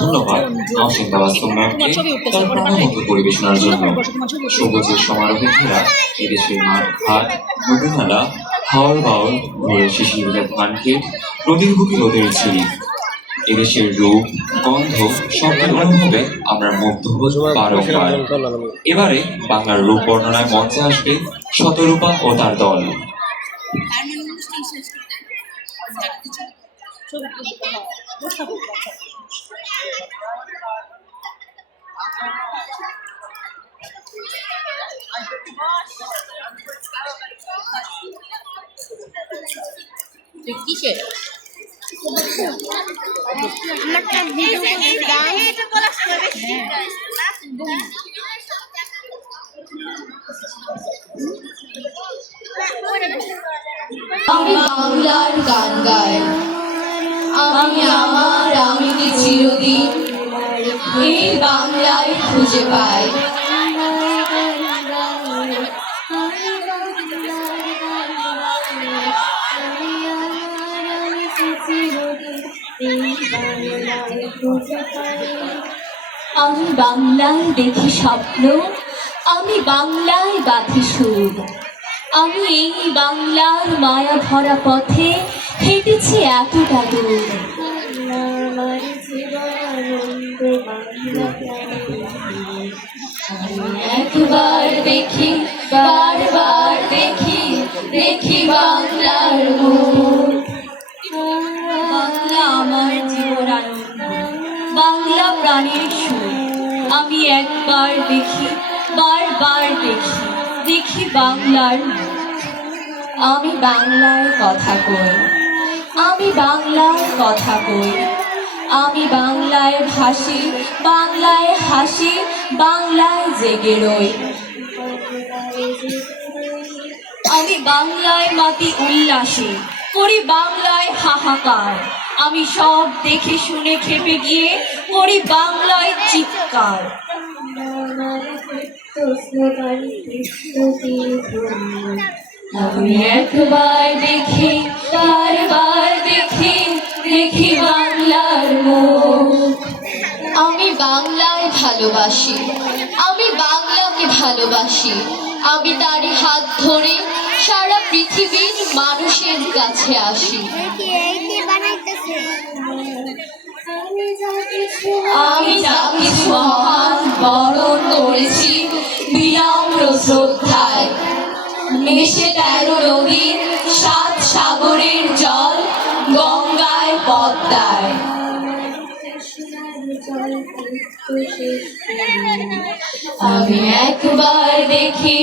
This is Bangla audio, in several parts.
ধন্যবাদ নওশিন তাবাসসুমকে তার প্রাণবন্ত পরিবেশনার জন্য। সবুজের সমারোহে ঘেরা এদেশের মাঠ ঘাট নদীনালা হাওর বাউল ভোরের শিশিরের ধানক্ষেত নদীর বুকে রোদের ঝিরি, এদেশের রূপ গন্ধ শব্দের অনুভবে আমরা মুগ্ধ বারংবার। এবারে বাংলার রূপ বর্ণনায় মঞ্চে আসবে শতরূপা ও তার দল। কিসের আমি বাংলার গান গাই, আমি আমার আমিকে চিরদিন এই বাংলায় খুঁজে পাই। আমি বাংলায় দেখি স্বপ্ন, আমি বাংলায় বাঁধি সুর, আমি এই বাংলার মায়া ভরা পথে হেঁটেছি এতটা দূর। একবার দেখি বারবার দেখি, দেখি বাংলার মুখ। বাংলা আমার জীবন আনন্দ, বাংলা প্রাণের সুর। আমি একবার দেখি বারবার দেখি, দেখি বাংলার মুখ। আমি বাংলায় কথা কই, আমি বাংলায় কথা কই, আমি বাংলায় ভাসি, বাংলায় হাসি, বাংলায় জেগে রই। আমি বাংলায় মাতি উল্লাসে, করি বাংলায় হাহাকার। আমি সব দেখে শুনে খেপে গিয়ে করি বাংলায় চিৎকার। আমি একবার দেখি বারবার দেখি, দেখি বাংলার মুখ। আমি বাংলায় ভালোবাসি, আমি বাংলাকে ভালোবাসি। আমি তারই হাত ধরে সারা পৃথিবীর মানুষের কাছে আসি। আমি যা কিছু মহান বরণ করেছি বিনম্র শ্রদ্ধায়, মিশে 13 নদী 7 সাগরের জল, গঙ্গায় পদ্মায়। আমি একবার দেখি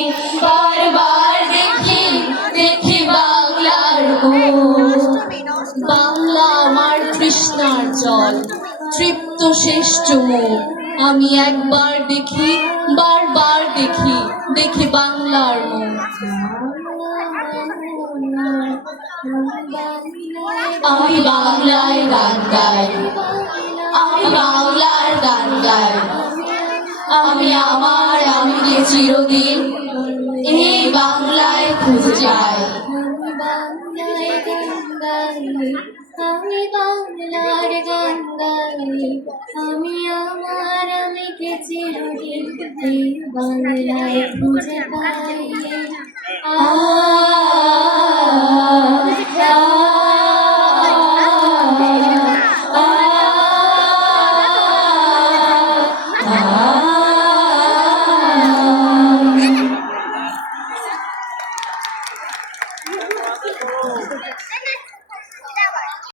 বারবার দেখি, দেখি বাংলার মুখ। বাংলা আমার তৃষ্ণার জল, তৃপ্ত শ্রেষ্ঠ মুখ। আমি একবার দেখি বারবার দেখি, দেখি বাংলার মুখ। আমি বাংলায় গান গাই, আমি বাংলার গান গাই, আমি আমার আমিকে চিরদিন এই বাংলায় খুঁজে যাই। আমি বাংলার গান গাই, আমি আমার আমিকে চিরদিন এই বাংলায় খুঁজে পাই। আ